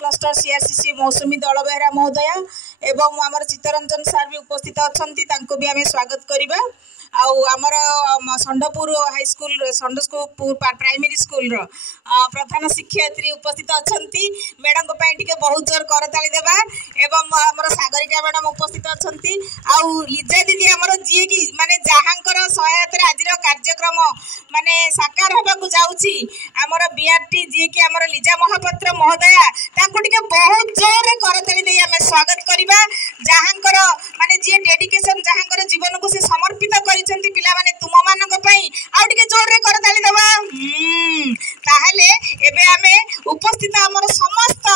Cluster CRCC मौसुमी दल बेहरा महोदया एवं आमर चित्तरंजन सार भी उपस्थित अच्छा भी आम स्वागत करवा। आमर षंडपुर हाईस्कूल षंडपुर प्राइमरी स्कूल प्रधान शिक्षयित्री उपस्थित अच्छा मैडम को बहुत जोर करताली देवा एवं आमर सागरिका मैडम उपस्थित अच्छा लिजा दीदी आमर जी की माने जहाँकर सहायता आज कार्यक्रम माने साकार होगा जाऊँगी आमर बीआरटी जी की आमर लिजा महापात्र महोदया ताको बहुत जोर करताली दे आम स्वागत करवा जहाँकर माने जी डेडिकेशन जहाँकर जीवन को से समर्पित कर पिला माने तुम मानक पई आउ टिके जोर रे करताली देबा ताहले एबे आमे उपस्थित हमर समस्त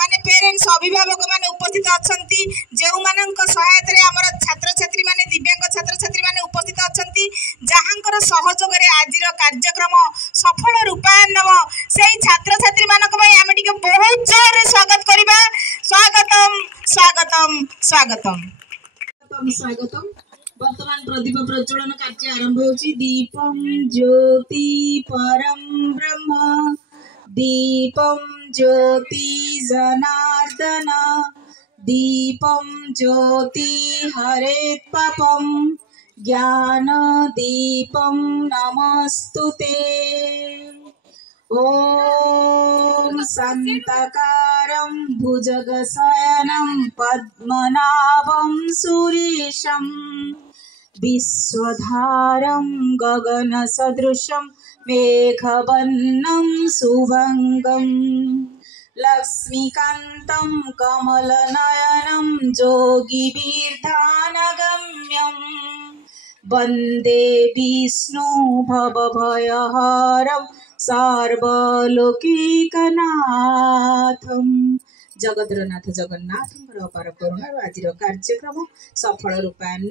माने पेरेंट्स अभिभावक माने उपस्थित अछंती जेउ मानक सहायता रे हमर छात्र छात्री माने दिव्यांग छात्र छात्री माने उपस्थित अछंती जहाँकर सहयोग रे आजिर कार्यक्रम सफल रूपायन नव सेही छात्र छात्री मानक पई आमे टिके बहुत जोर रे स्वागत करबा। स्वागतम स्वागतम स्वागतम स्वागतम। वर्तमान प्रदीप प्रज्वलन कार्य आरंभ होची। दीपम ज्योति परम ब्रह्म दीपम ज्योति जनार्दन दीपम ज्योति हरेत पापम ज्ञान दीपम नमस्तुते। ओम शांतकारं भुजगशयनं पद्मनाभं सुरेशं विश्वधारं गगनसदृशं मेघवर्णं शुभंगं लक्ष्मीकान्तं कमलनयनं योगिवीर्धानगम्यं वन्दे विष्णु भवभयहरं सर्वलोकैकनाथं। जगद्रनाथ जगन्नाथ अपार करुणा आज कार्यक्रम सफल रूपायन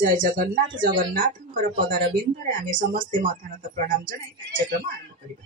जय जगन्नाथ जगन्नाथ पदार बिंदु आम समस्ते मथानत प्रणाम जनाई कार्यक्रम आरंभ करवा।